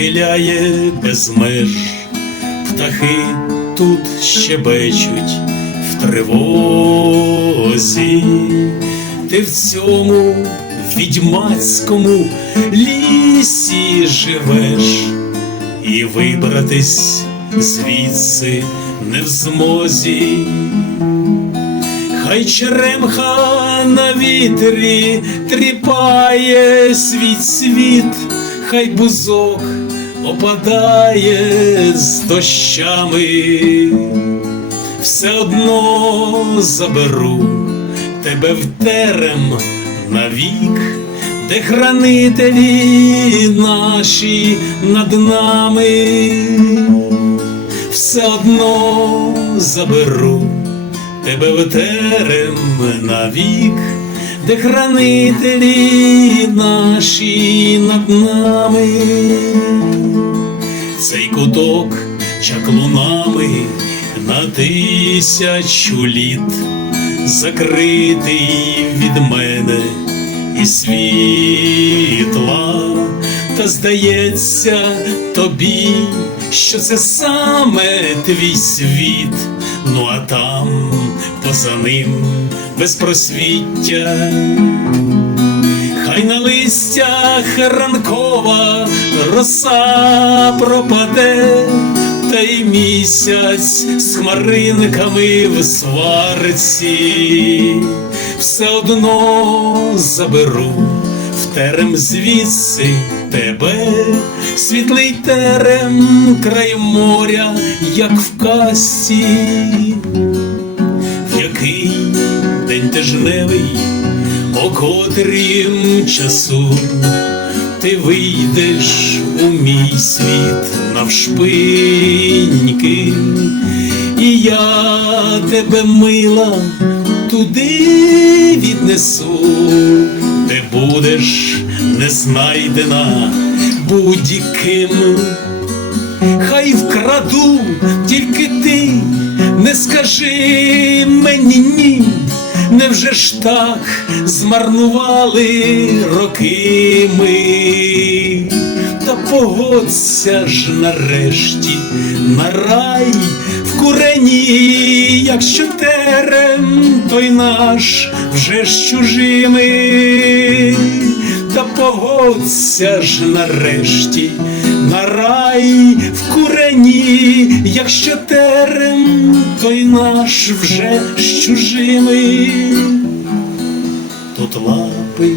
схиляє без меж, птахи тут щебечуть в тривозі, ти в цьому відьмацькому лісі живеш, і вибратись звідси не в змозі. Хай черемха на вітрі тріпає свій світ, хай бузок опадає з дощами, все одно заберу тебе в терем навік, де хранителі наші над нами, все одно заберу тебе в терем навік, де хранителі наші над нами, цей куток чаклунами на тисячу літ, закритий від мене і світла, та здається тобі, що це саме твій світ, ну а там поза ним безпросвіття. Хай на листях ранкова роса пропаде, та й місяць з хмаринками в сварці, все одно заберу терем звідси тебе, світлий терем край моря, як в касі, в який день тижневий, о котрім часу ти вийдеш у мій світ навшпиньки, і я тебе мила туди віднесу, де будеш не знайдена будь-яким. Хай вкраду, тільки ти не скажи мені ні. Невже ж так змарнували роки ми? Та погодься ж нарешті на рай в курені, якщо терем той наш вже ж чужими, та погодься ж нарешті на рай в курені, якщо терем той наш вже з чужими, тут лапи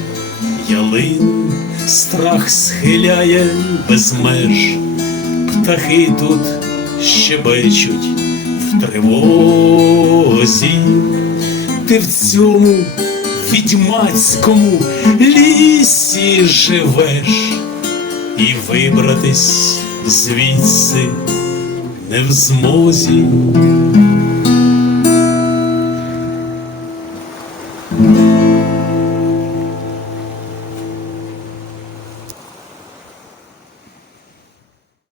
ялин, страх схиляє без меж, птахи тут щебечуть в тривозі, ти в цьому відьмацькому лісі живеш. І вибратись звідси не в змозі.